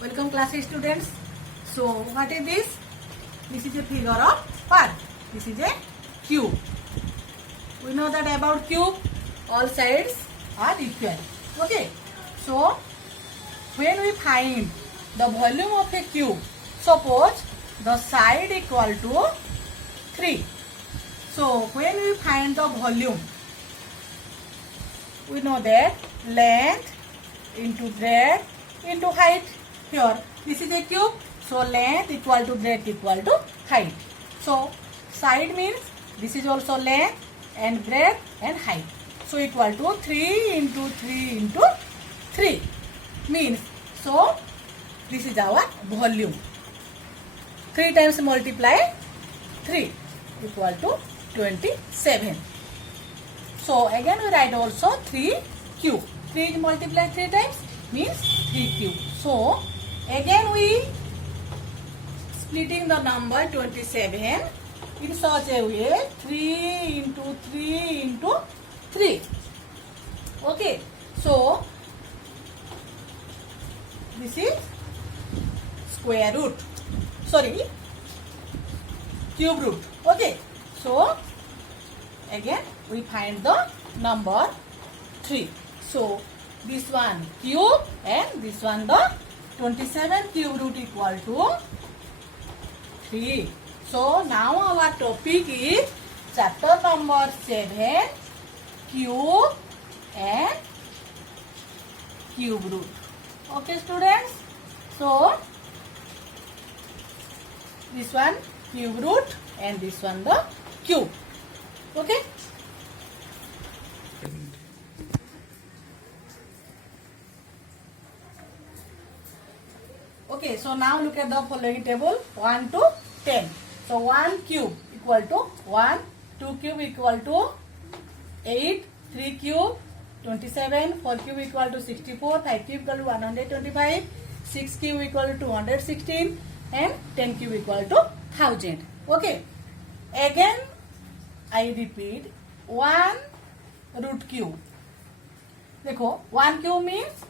Welcome class A students. So what is this? This is a figure of what? This is a cube. We know that about cube, all sides are equal. Okay. So when we find the volume of a cube, suppose the side equal to 3. So when we find the volume, we know that length into breadth into height. Here this is a cube, so length equal to breadth equal to height. So side means this is also length and breadth and height. So equal to 3 into 3 into 3 means, so this is our volume. 3 times multiply 3 equal to 27. So again we write also 3 cube. 3 multiply 3 times means 3 cube. So again we splitting the number 27 in such a way 3 into 3 into 3. Okay. So this is square root. Sorry, cube root. Okay. So again we find the number 3. So this one cube and this one the 27 cube root equal to 3. So now our topic is chapter number 7, cube and cube root. Okay students. So this one cube root and this one the cube. Okay. Okay, so now look at the following table 1 to 10. So 1 cube equal to 1, 2 cube equal to 8, 3 cube 27, 4 cube equal to 64, 5 cube equal to 125, 6 cube equal to 216 and 10 cube equal to 1000. Okay. Again I repeat 1 root cube. देखो 1 cube means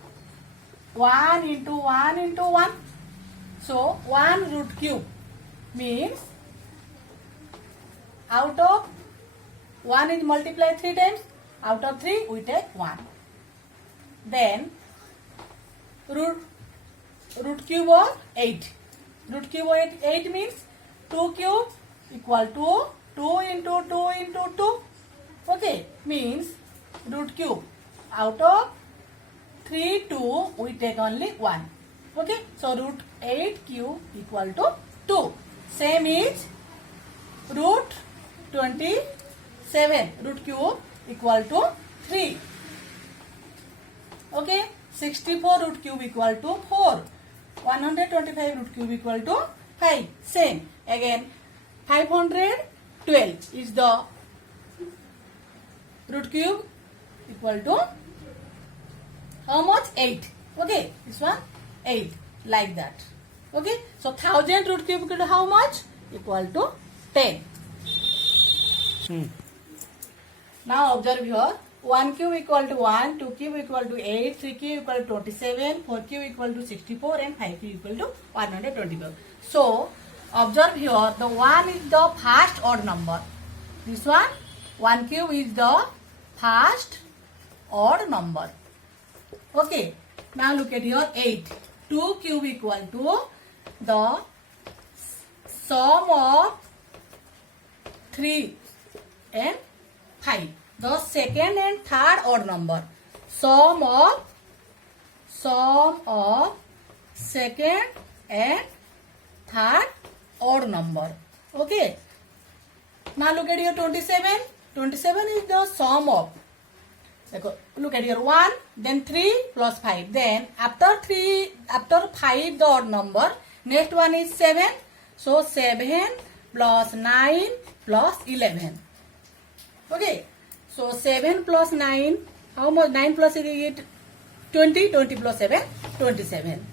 1 into 1 into 1. So 1 root cube means out of 1 is multiplied 3 times. Out of 3 we take 1. Then root cube of 8. Root cube of 8 means 2 cube equal to 2 into 2 into 2. Okay, means root cube out of 3 2 we take only 1. Okay, so root 8 cube equal to 2. Same is root 27 root cube equal to 3. Okay, 64 root cube equal to 4. 125 root cube equal to 5. Same. Again 512 is the root cube equal to how much? 8. Okay, this one 8, like that. Okay, so 1000 root cube equal to how much? Equal to 10. Now observe here 1 cube equal to 1, 2 cube equal to 8, 3 cube equal to 27, 4 cube equal to 64 and 5 cube equal to 125. So observe here the 1 is the first odd number. This one 1 cube is the first odd number. Okay, now look at here 8. 2 cube equal to the sum of 3 and 5. The second and third odd number. Sum of second and third odd number. Okay. Now look at here 27. 27 is the sum of. Look at here 1, then 3 plus 5. Then after 5 the odd number. Next one is 7. So 7 plus 9 plus 11. Okay. So 7 plus 9. How much? 9 plus 8? 20. 20 plus 7? 27.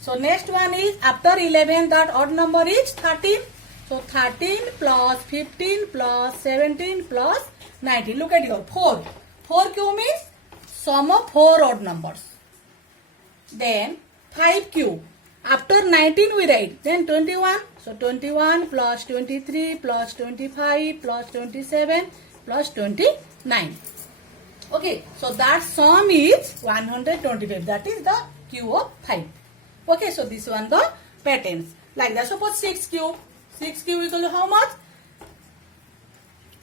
So next one is after 11 that odd number is 13. So 13 plus 15 plus 17 plus 19. Look at here 4. 4 cube means sum of 4 odd numbers. Then 5 cube. After 19 we write, then 21. So 21 plus 23 plus 25 plus 27 plus 29. Okay, so that sum is 125. That is the cube of 5. Okay, so this one the patterns. Like that, suppose 6 cube. 6 cube equal to how much?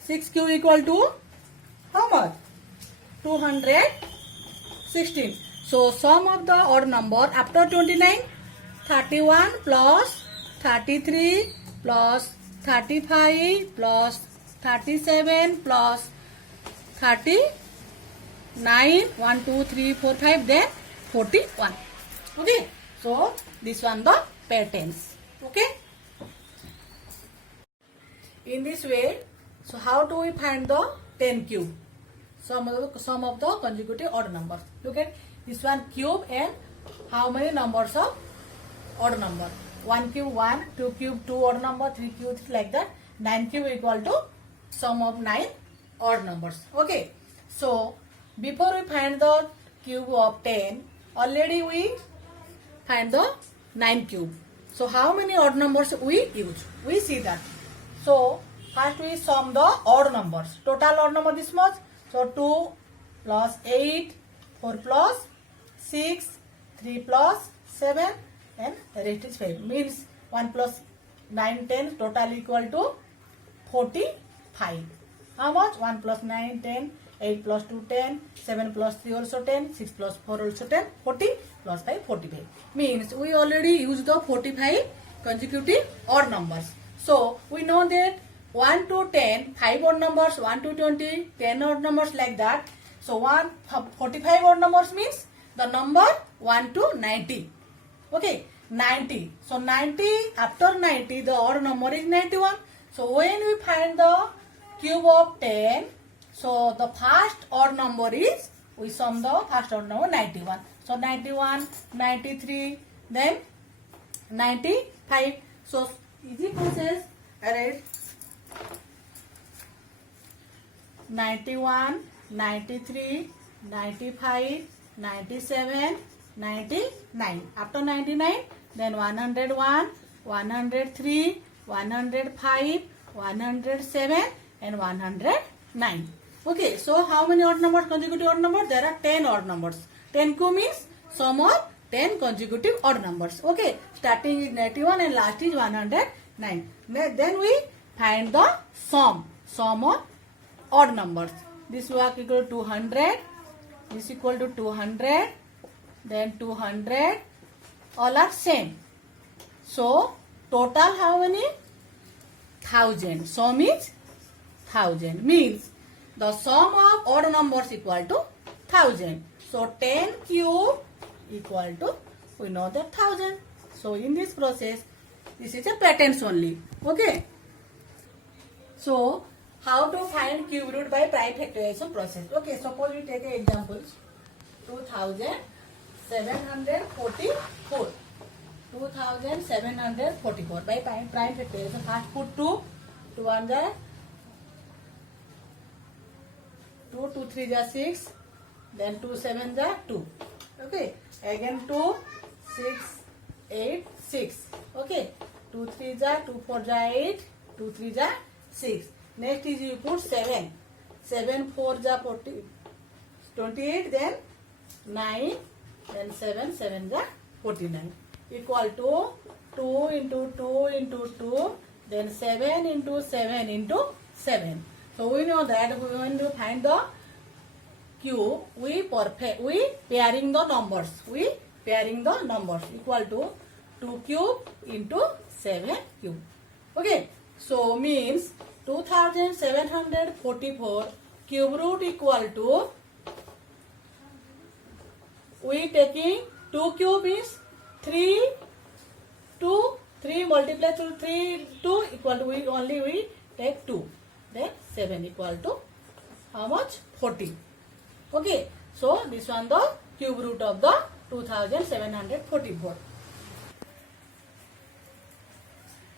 6 cube equal to how much? 216. So sum of the odd number after 29, 31 plus 33 plus 35 plus 37 plus 39, 1, 2, 3, 4, 5, then 41. Okay, so this one the patterns. Okay, in this way, so how do we find the 10 cube? Sum of the consecutive odd numbers. Look at this one cube and how many numbers of odd number? 1 cube 1, 2 cube 2 odd number, 3 cube 3, like that. 9 cube equal to sum of 9 odd numbers. Okay, so before we find the cube of 10, already we find the 9 cube. So how many odd numbers we use? We see that. So first we sum the odd numbers. Total odd number this much. So 2 plus 8, 4 plus 6, 3 plus 7 and the rest is 5. Means 1 plus 9, 10 total equal to 45. How much? 1 plus 9, 10, 8 plus 2, 10, 7 plus 3 also 10, 6 plus 4 also 10, 40 plus 5, 45. Means we already used the 45 consecutive odd numbers. So we know that 1 to 10, 5 odd numbers, 1 to 20, 10 odd numbers, like that. So 45 odd numbers means the number 1 to 90. Okay, 90. So 90, after 90, the odd number is 91. So when we find the cube of 10, so the first odd number is, we sum the first odd number 91. So 91, 93, then 95. So easy process. Alright. 91, 93, 95, 97, 99. After 99, then 101, 103, 105, 107 and 109. Okay, so how many odd numbers, consecutive odd numbers? There are 10 odd numbers. 10 cube means sum of 10 consecutive odd numbers. Okay, starting is 91 and last is 109. Then we find the sum of odd numbers. This work equal to 200, this equal to 200, then 200, all are same. So total how many? 1000. Sum is 1000. Means the sum of odd numbers equal to 1000. So 10 cube equal to, we know that 1000. So in this process, this is a patterns only. Okay. So how to find cube root by prime factorization process? Okay, suppose we take an example. 2744. 2744 by prime factorization. First put 2 1 the 2 2 3 the 6, then 2 7 the 2. Okay, again 2 6 8 6. Okay, 2 3 the 2 4 the 8, 2 3 the 6. Next is you put 7. 7 4 the 40, 28, then 9, then 7 7 the 49. Equal to 2 into 2 into 2, then 7 into 7 into 7. So we know that when we find the cube, we pairing the numbers. Equal to 2 cube into 7 cube. Okay. So means 2744 cube root equal to, we taking 2 cube is 3, 2, 3 multiplied to 3, 2 equal to, we take 2. Then 7 equal to how much? 40. Okay. So this one the cube root of the 2744.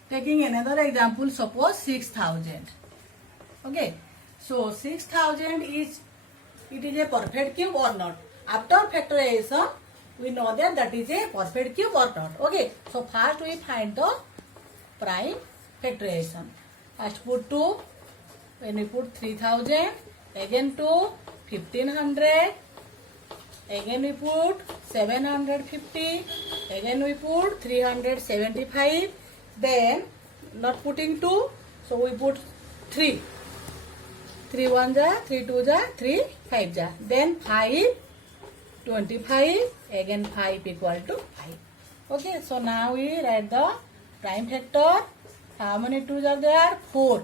Taking another example, suppose 6000. Okay. So 6000 is, it is a perfect cube or not? After factorization, we know that is a perfect cube or not. Okay, so first we find the prime factorization. First put 2, when we put 3000, again 2, 1500, again we put 750, again we put 375, then not putting 2, so we put 3. 3 1 ja, 3 2 ja, 3 5 ja, then 5, 25, again 5 equal to 5. Okay, so now we write the prime factor. How many 2s are there? 4.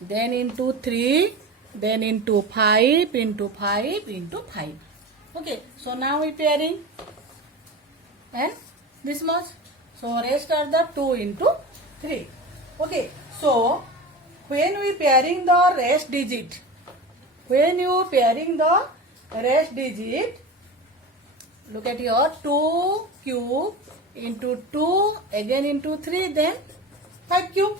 Then into 3, then into 5, into 5, into 5. Okay, so now we pairing and this much. So rest are the 2 into 3. Okay, so when we pairing the rest digit, when you pairing the rest digit, look at your 2 cube into 2, again into 3, then 5 cube.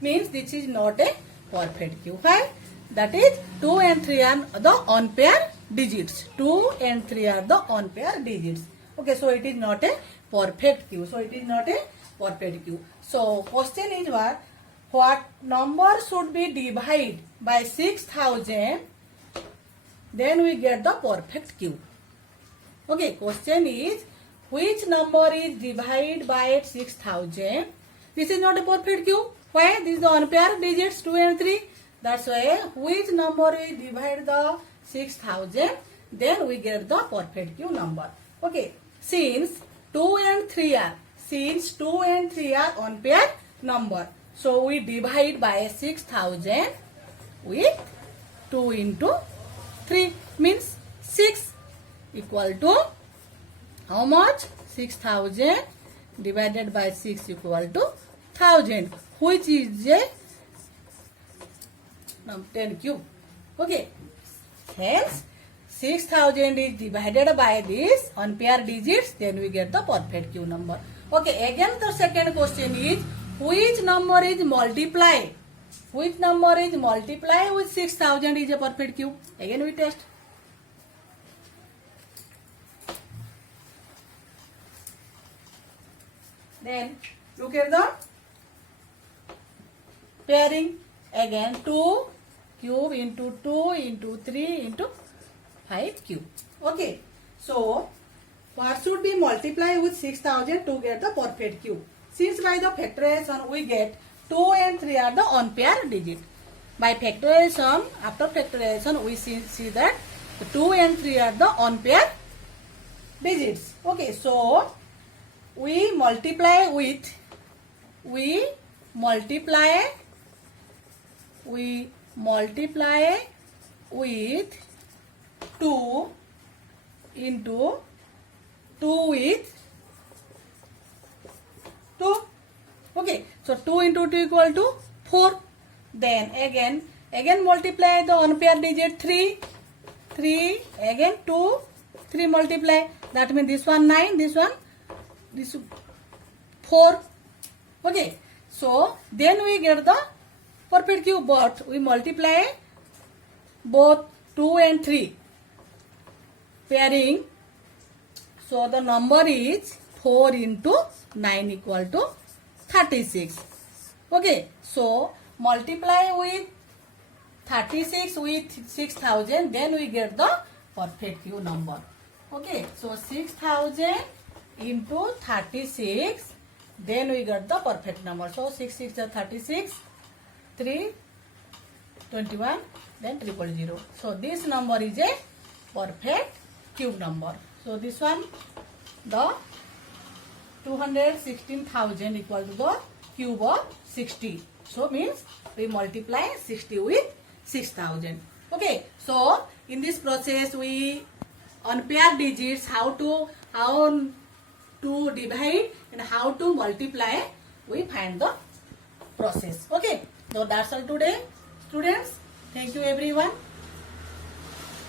Means this is not a perfect cube. Why? That is 2 and 3 are the unpaired digits. 2 and 3 are the unpaired digits. Okay, so it is not a perfect cube. So it is not a perfect cube. So question is what number should be divided by 6000, then we get the perfect cube. Okay, question is which number is divided by 6000? This is not a perfect cube. Why? This is the unpaired digits 2 and 3. That's why which number is divided the 6000, then we get the perfect cube number. Okay, since 2 and 3 are unpaired number, so we divide by 6000 with 2 into 3, means 6 equal to how much? 6000 divided by 6 equal to 1000, which is a 10 cube. Okay, hence 6000 is divided by these unpaired digits, then we get the perfect cube number. Okay, again the second question is which number is multiply? Which number is multiply with 6000 is a perfect cube? Again we test. Then look at the pairing. Again 2 cube into 2 into 3 into 5 cube. Okay, so what should be multiply with 6000 to get the perfect cube? Since by the factorization we get 2 and 3 are the unpaired digit. By factorization, after factorization we see that 2 and 3 are the unpaired digits. Okay, so we multiply with 2 into 2 with 2. Okay, so 2 into 2 equal to 4. Then again multiply the unpaired digit 3, again 2, 3 multiply. That means this one 9, this 4. Okay, so then we get the perfect cube, but we multiply both 2 and 3 pairing. So the number is 4 into 9 equal to 36. Okay, so multiply with 36 with 6000, then we get the perfect cube number. Okay, so 6000 into 36, then we get the perfect number. So 6 6 are 36, 3 21, then 000. So this number is a perfect cube number. So this one, the 216,000 equal to the cube of 60. So means we multiply 60 with 6000. Okay, so in this process we unpair digits, how to divide and how to multiply, we find the process. Okay, so that's all today, students. Thank you everyone.